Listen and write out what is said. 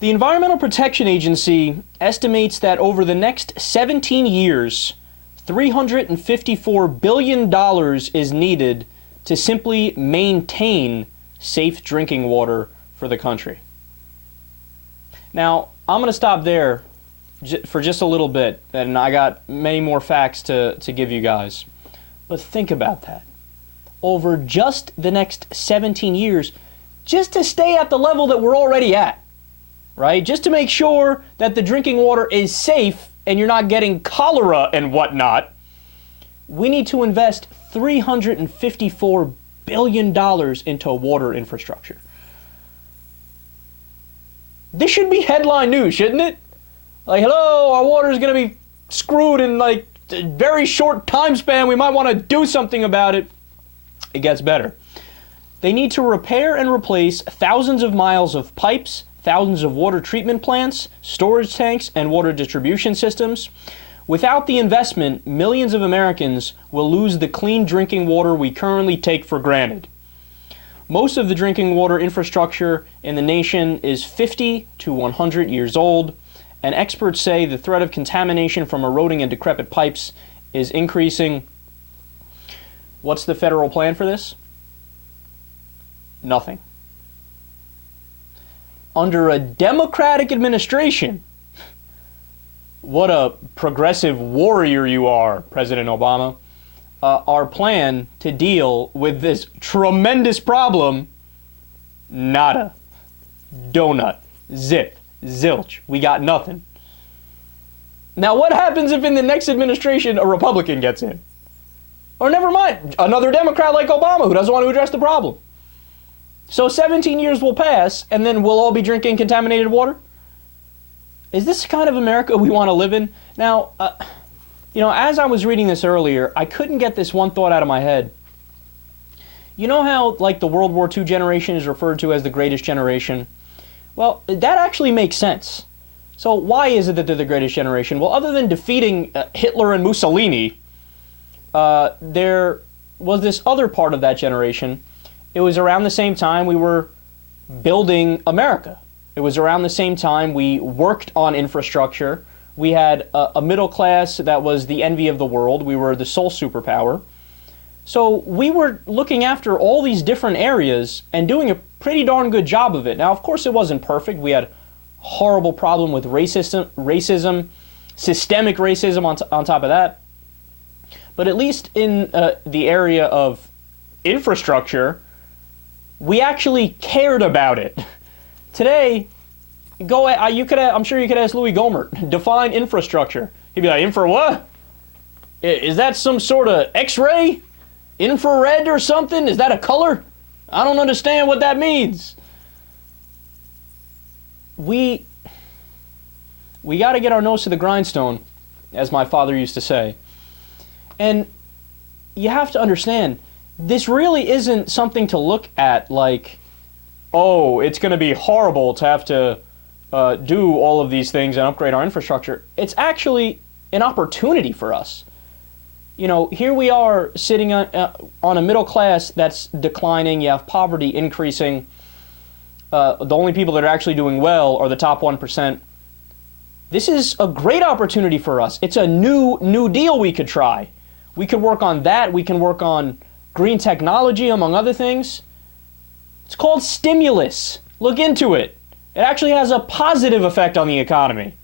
The Environmental Protection Agency estimates that over the next 17 years, $354 billion is needed to simply maintain safe drinking water for the country. Now, I'm going to stop there for just a little bit, and I got many more facts to give you guys. But think about that. Over just the next 17 years, just to stay at the level that we're already at, right? Just to make sure that the drinking water is safe and you're not getting cholera and whatnot, we need to invest $354 billion into water infrastructure. This should be headline news, shouldn't it? Like, hello, our water is going to be screwed in like a very short time span. We might want to do something about it. It gets better. They need to repair and replace thousands of miles of pipes, thousands of water treatment plants, storage tanks, and water distribution systems. Without the investment, millions of Americans will lose the clean drinking water we currently take for granted. Most of the drinking water infrastructure in the nation is 50 to 100 years old, and experts say the threat of contamination from eroding and decrepit pipes is increasing. What's the federal plan for this? Nothing. Under a Democratic administration, what a progressive warrior you are, President Obama. Our plan to deal with this tremendous problem, nada, donut, zip, zilch. We got nothing. Now, what happens if in the next administration a Republican gets in? Or never mind, another Democrat like Obama who doesn't want to address the problem. So 17 years will pass, and then we'll all be drinking contaminated water? Is this the kind of America we want to live in? Now, as I was reading this earlier, I couldn't get this one thought out of my head. You know how, like, the World War II generation is referred to as the greatest generation? Well, that actually makes sense. So why is it that they're the greatest generation? Well, other than defeating Hitler and Mussolini, there was this other part of that generation. It was around the same time we were building America. It was around the same time we worked on infrastructure. We had a middle class that was the envy of the world. We were the sole superpower. So we were looking after all these different areas and doing a pretty darn good job of it. Now, of course, it wasn't perfect. We had a horrible problem with racism, systemic racism on top of that. But at least in the area of infrastructure, we actually cared about it. Today, I'm sure you could ask Louis Gohmert, define infrastructure. He'd be like, infra what? Is that some sort of X-ray? Infrared or something? Is that a color? I don't understand what that means. We got to get our nose to the grindstone, as my father used to say. And you have to understand, this really isn't something to look at like, oh, it's going to be horrible to have to do all of these things and upgrade our infrastructure. It's actually an opportunity for us. You know, here we are sitting on a middle class that's declining. You have poverty increasing. The only people that are actually doing well are the top 1%. This is a great opportunity for us. It's a new deal we could try. We could work on that. We can work on green technology, among other things. It's called stimulus. Look into it. It actually has a positive effect on the economy.